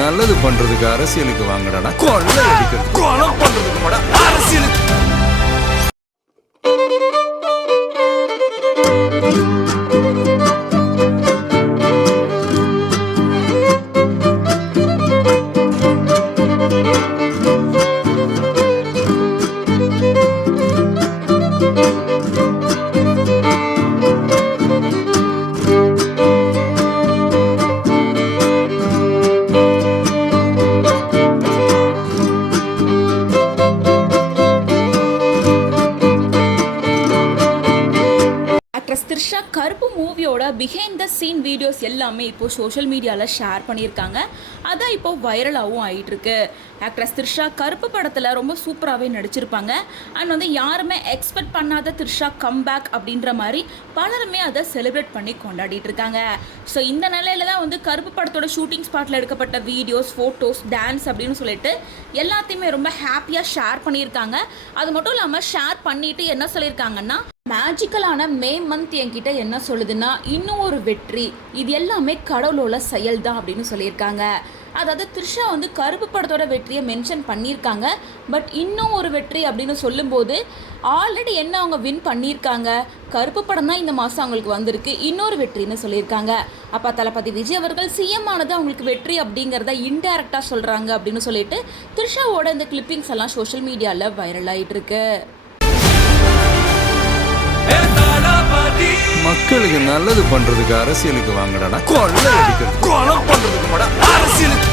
நல்லது பண்றதுக்கு அரசியலுக்கு வாங்கடா, கொள்ளை அடிக்கிறது கொலை பண்றதுக்கு மாடா அரசியலுக்கு. த்ரிஷா கருப்பு மூவியோட பிஹைண்ட் த சீன் வீடியோஸ் எல்லாமே இப்போ சோஷியல் மீடியாவில் ஷேர் பண்ணியிருக்காங்க. அதான் இப்போ வைரலாகவும் ஆகிட்டு இருக்கு. ஆக்ட்ரஸ் த்ரிஷா கருப்பு படத்தில் ரொம்ப சூப்பராகவே நடிச்சிருப்பாங்க. அண்ட் வந்து யாருமே எக்ஸ்பெக்ட் பண்ணாத த்ரிஷா கம்பேக் அப்படின்ற மாதிரி பலருமே அதை செலிப்ரேட் பண்ணி கொண்டாடிட்டு இருக்காங்க. ஸோ இந்த நிலையில தான் வந்து கருப்பு படத்தோட ஷூட்டிங் ஸ்பாட்டில் எடுக்கப்பட்ட வீடியோஸ், ஃபோட்டோஸ், டான்ஸ் அப்படின்னு சொல்லிட்டு எல்லாத்தையுமே ரொம்ப ஹாப்பியாக ஷேர் பண்ணியிருக்காங்க. அது மட்டும் இல்லாமல் ஷேர் பண்ணிட்டு என்ன சொல்லியிருக்காங்கன்னா, மேஜிக்கலான மே மந்த் என்கிட்ட என்ன சொல்லுதுன்னா, இன்னும் ஒரு வெற்றி, இது எல்லாமே கடவுளோட செயல் தான் அப்படின்னு சொல்லியிருக்காங்க. அதாவது த்ரிஷா வந்து கருப்பு படத்தோட வெற்றியை மென்ஷன் பண்ணியிருக்காங்க. பட் இன்னும் ஒரு வெற்றி அப்படின்னு சொல்லும்போது ஆல்ரெடி என்ன அவங்க வின் பண்ணியிருக்காங்க, கருப்பு படம் தான் இந்த மாதம் அவங்களுக்கு வந்திருக்கு, இன்னொரு வெற்றின்னு சொல்லியிருக்காங்க. அப்போ தளபதி விஜய் அவர்கள் சிஎம் ஆனது அவங்களுக்கு வெற்றி அப்படிங்கிறத இன்டைரக்டாக சொல்கிறாங்க அப்படின்னு சொல்லிட்டு த்ரிஷாவோட இந்த கிளிப்பிங்ஸ் எல்லாம் சோஷியல் மீடியாவில் வைரல் ஆகிட்டு இருக்கு. மக்களுக்கு நல்லது பண்றதுக்கு அரசியலுக்கு வாங்கடா, கொள்ளை அடிக்கிறது கொலை பண்றதுக்கு மாடா அரசியலுக்கு.